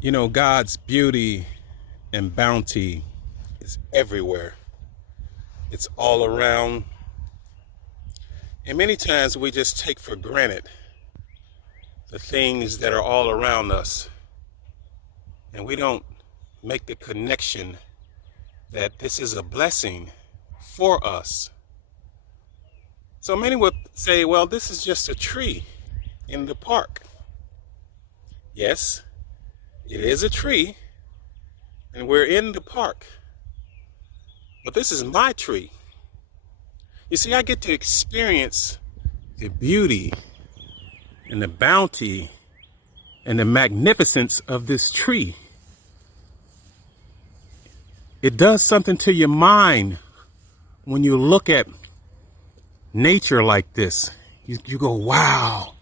You know, God's beauty and bounty is everywhere. It's all around. And many times we just take for granted the things that are all around us. And we don't make the connection that this is a blessing for us. So many would say, well, this is just a tree in the park. Yes, it is a tree, and we're in the park. But this is my tree. You see, I get to experience the beauty and the bounty and the magnificence of this tree. It does something to your mind when you look at nature like this. You go, wow,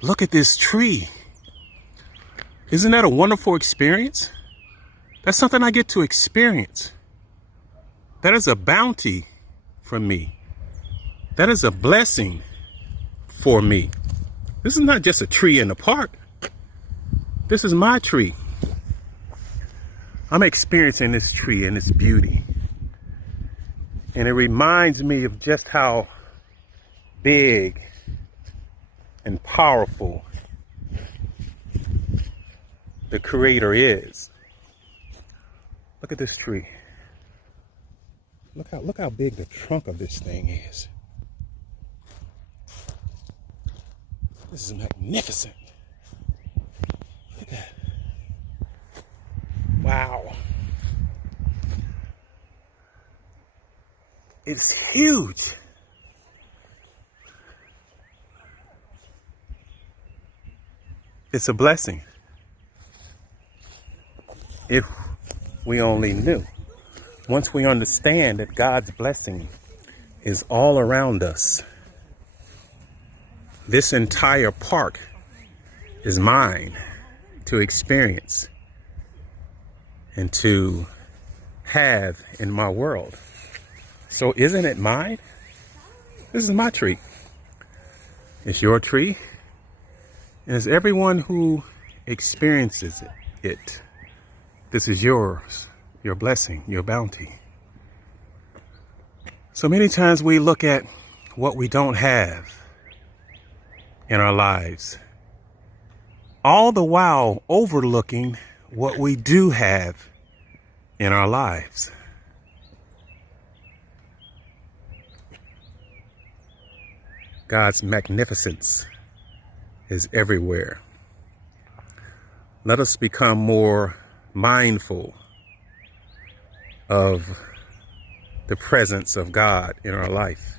look at this tree. Isn't that a wonderful experience? That's something I get to experience. That is a bounty from me. That is a blessing for me. This is not just a tree in the park. This is my tree. I'm experiencing this tree and its beauty. And it reminds me of just how big and powerful the Creator is. Look at this tree. Look how big the trunk of this thing is. This is magnificent. Look at that. Wow. It's huge. It's a blessing. If we only knew. Once we understand that God's blessing is all around us, this entire park is mine to experience and to have in my world. So isn't it mine? This is my tree. It's your tree. And it's everyone who experiences it. This is yours, your blessing, your bounty. So many times we look at what we don't have in our lives, all the while overlooking what we do have in our lives. God's magnificence is everywhere. Let us become more mindful of the presence of God in our life.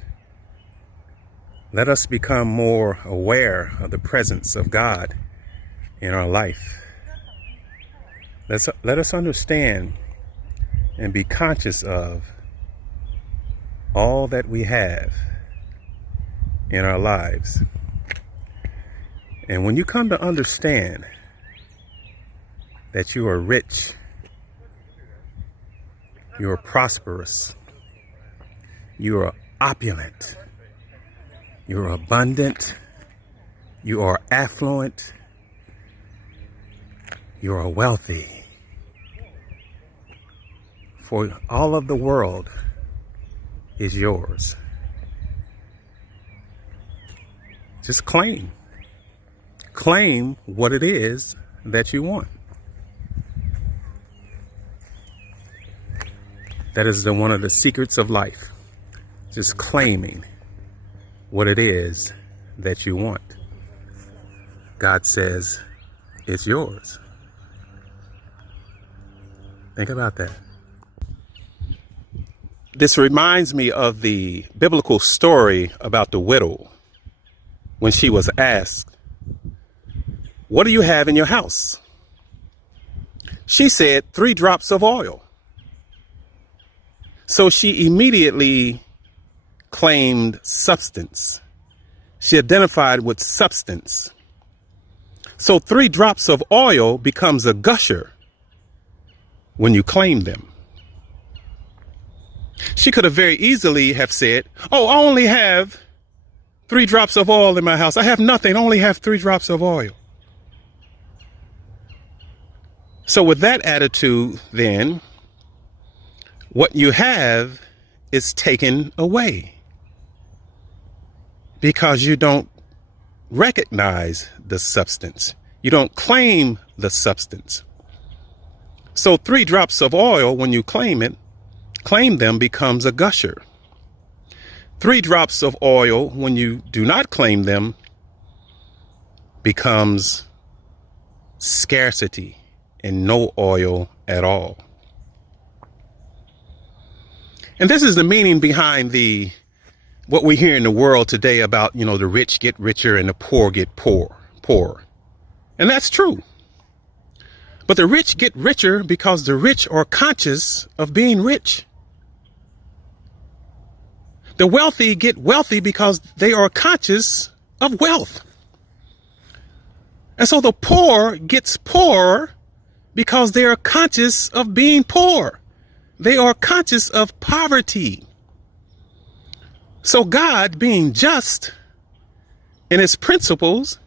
Let us become more aware of the presence of God in our life. Let us understand and be conscious of all that we have in our lives. And when you come to understand that you are rich, you are prosperous, you are opulent, you are abundant, you are affluent, you are wealthy, for all of the world is yours. Just claim what it is that you want. That is one of the secrets of life. Just claiming what it is that you want. God says it's yours. Think about that. This reminds me of the biblical story about the widow when she was asked, "What do you have in your house?" She said, 3 drops of oil. So she immediately claimed substance. She identified with substance. So 3 drops of oil becomes a gusher when you claim them. She could have very easily have said, "Oh, I only have 3 drops of oil in my house. I have nothing, I only have 3 drops of oil." So with that attitude, then what you have is taken away because you don't recognize the substance. You don't claim the substance. So 3 drops of oil, when you claim them, becomes a gusher. 3 drops of oil, when you do not claim them, becomes scarcity and no oil at all. And this is the meaning behind what we hear in the world today about, the rich get richer and the poor get poorer. And that's true. But the rich get richer because the rich are conscious of being rich. The wealthy get wealthy because they are conscious of wealth. And so the poor gets poorer because they are conscious of being poor. They are conscious of poverty. So God, being just in his principles,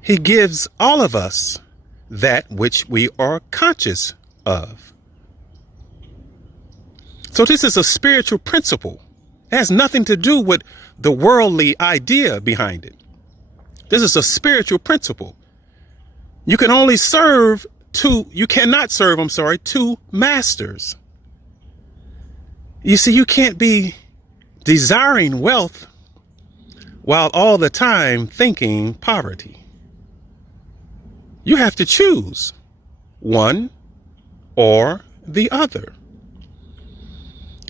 he gives all of us that which we are conscious of. So this is a spiritual principle. It has nothing to do with the worldly idea behind it. This is a spiritual principle. You cannot serve two masters. You see, you can't be desiring wealth while all the time thinking poverty. You have to choose one or the other.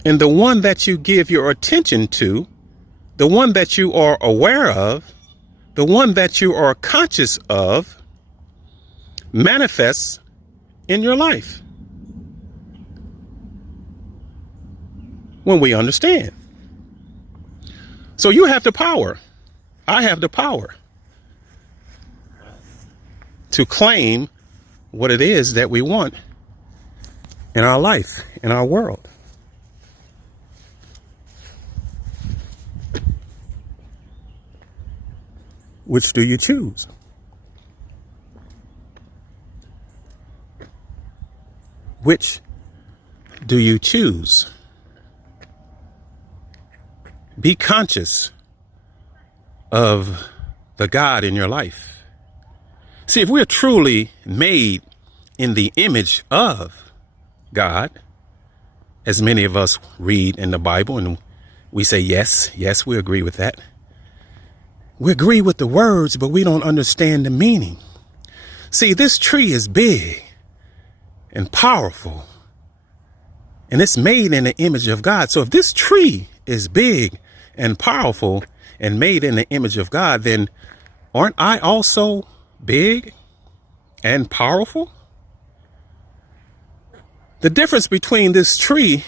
And the one that you give your attention to, the one that you are aware of, the one that you are conscious of, manifests in your life. When we understand. So you have the power. I have the power to claim what it is that we want in our life, in our world. Which do you choose? Which do you choose? Be conscious of the God in your life. See, if we're truly made in the image of God, as many of us read in the Bible, and we say, yes, we agree with that. We agree with the words, but we don't understand the meaning. See, this tree is big and powerful, and it's made in the image of God. So if this tree is big and powerful and made in the image of God, then aren't I also big and powerful? The difference between this tree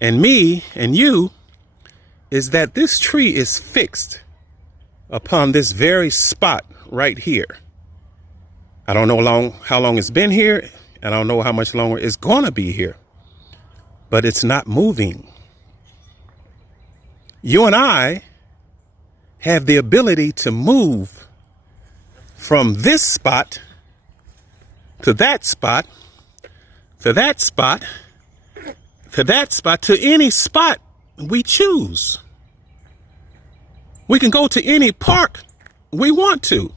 and me and you is that this tree is fixed upon this very spot right here. I don't know how long it's been here, and I don't know how much longer it's going to be here, but it's not moving. You and I have the ability to move from this spot to that spot, to that spot, to that spot, to any spot we choose. We can go to any park we want to.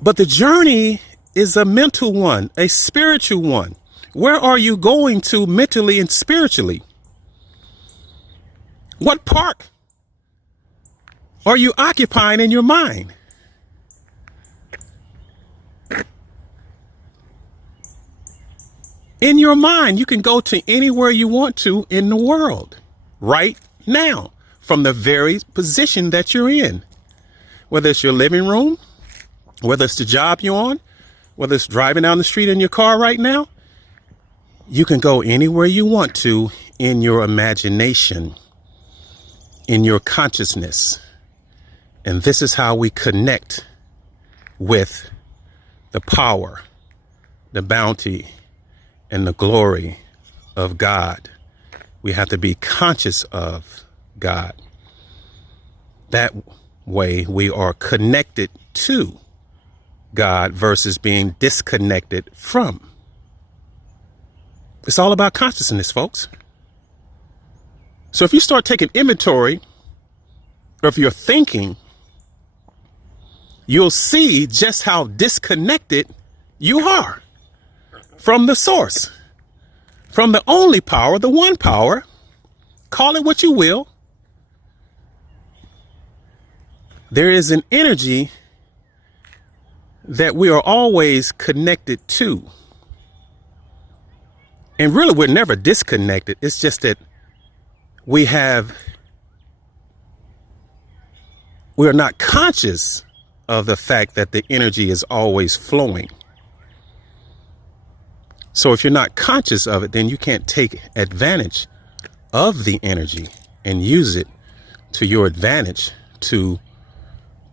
But the journey is a mental one, a spiritual one. Where are you going to mentally and spiritually? What park are you occupying in your mind? In your mind, you can go to anywhere you want to in the world right now from the very position that you're in. Whether it's your living room, whether it's the job you're on, whether it's driving down the street in your car right now, you can go anywhere you want to in your imagination, in your consciousness. And this is how we connect with the power, the bounty, and the glory of God. We have to be conscious of God. That way, we are connected to God versus being disconnected from. It's all about consciousness, folks. So if you start taking inventory of your thinking, you'll see just how disconnected you are from the source, from the only power, the one power. Call it what you will. There is an energy that we are always connected to. And really, we're never disconnected. It's just that we are not conscious of the fact that the energy is always flowing. So if you're not conscious of it, then you can't take advantage of the energy and use it to your advantage to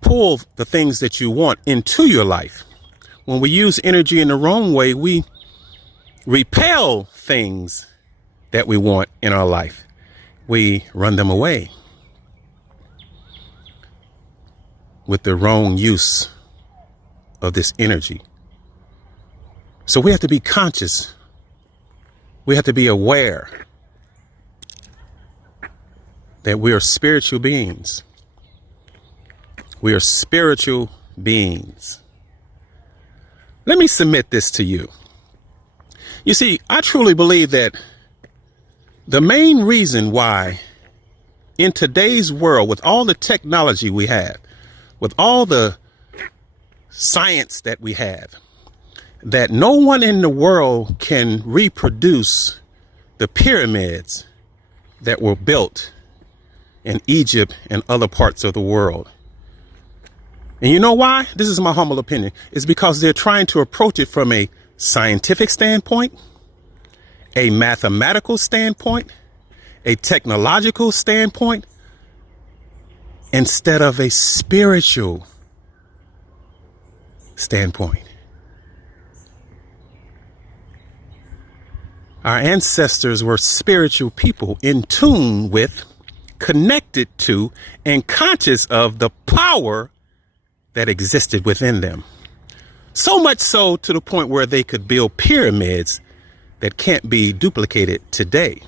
pull the things that you want into your life. When we use energy in the wrong way, we repel things that we want in our life. We run them away with the wrong use of this energy. So we have to be conscious. We have to be aware that we are spiritual beings. We are spiritual beings. Let me submit this to you. You see, I truly believe that the main reason why in today's world, with all the technology we have, with all the science that we have, that no one in the world can reproduce the pyramids that were built in Egypt and other parts of the world. And you know why? This is my humble opinion. It's because they're trying to approach it from a scientific standpoint, a mathematical standpoint, a technological standpoint, instead of a spiritual standpoint. Our ancestors were spiritual people in tune with, connected to, and conscious of the power that existed within them. So much so to the point where they could build pyramids that can't be duplicated today.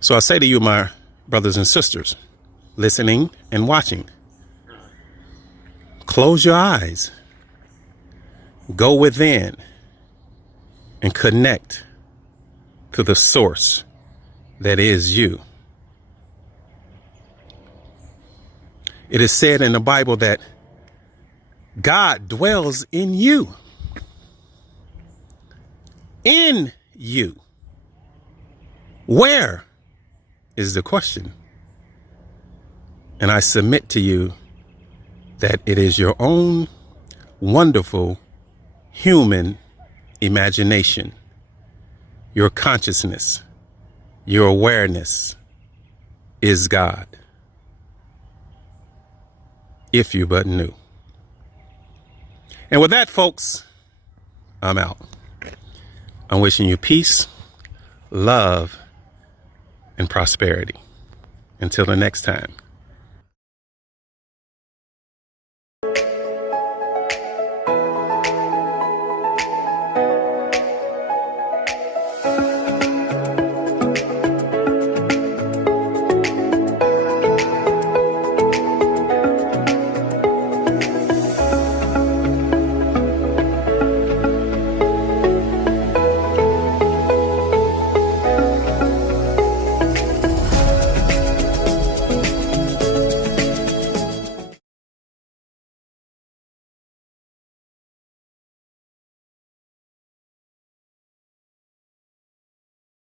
So I say to you, my brothers and sisters, listening and watching, close your eyes, go within, and connect to the source that is you. It is said in the Bible that God dwells in you. In you. Where is the question? And I submit to you that it is your own wonderful human imagination, your consciousness, your awareness is God. If you but knew. And with that, folks, I'm out. I'm wishing you peace, love, and prosperity. Until the next time.